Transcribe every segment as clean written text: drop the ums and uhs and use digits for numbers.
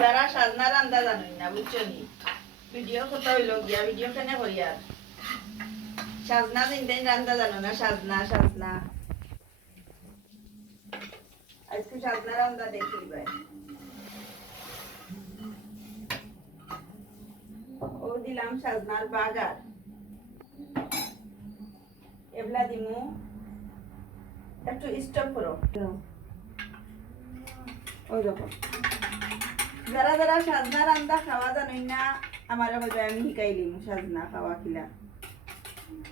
যারা সাজনা রান্দা জানেন না বুঝছো নি ভিডিও কত হইল গিয়া ভিডিও কেন করি আর সাজনা দিন রান্দা জানো না সাজনা সাজনা আজকে সাজনা রান্দা দেখি ভাই ও দিলাম সাজনার বাগার এবলা দিমু একটু স্টপ করো ওই দেখো যারা যারা সাজনা রান্দা খাওয়া জানোই না আমার হয়তো আমি শিখাই দিম সাজনা খাওয়া খিলা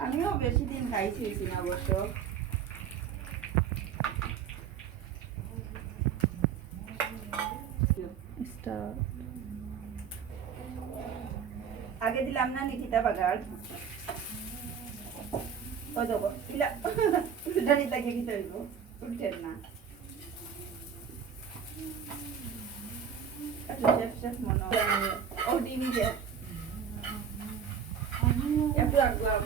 আমিও বেশি দিন খাইছি না অবশ্য আগে দিলাম না নিকিতা বাগার ও দেখো খিলা উল্টানি তাকে কি তৈব উল্টেন না ও ডিম দিয়ে একটু আগুয়াও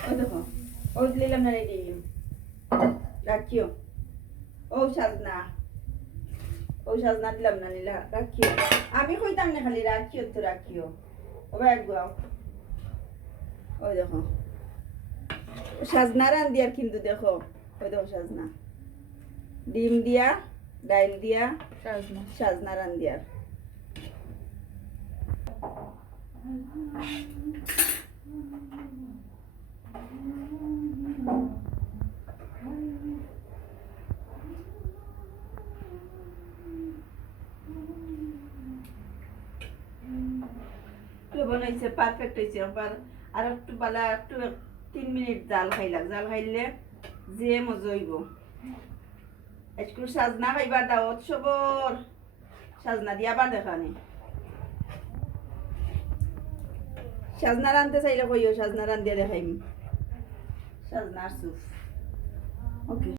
ও দেখো ও দিলাম না ডিম রাখিও ও সাজনা দিলাম না নীলা রাখিও আমি কইতাম না খালি রাখিও তো রাখিও ও ভাই আগুয়াও ওই দেখো সাজনা রান দিয়ার কিন্তু দেখো ওই দেখো সাজনা ডিম দিয়া ডাইল দিয়া সাজনা রান দিয়ার বানাইছে পারফেক্ট হয়েছে আর একটু বালা একটু 3 মিনিট জাল খাইলে যে মজা হইব একটু সাজনা খাইবার দাওয়াত সবর সাজনা দিয়া আবার দেখানি সাজনা রানতে চাইলে কইও সাজনা রান দিয়ে দেখাইম সাজনার সুপ ওকে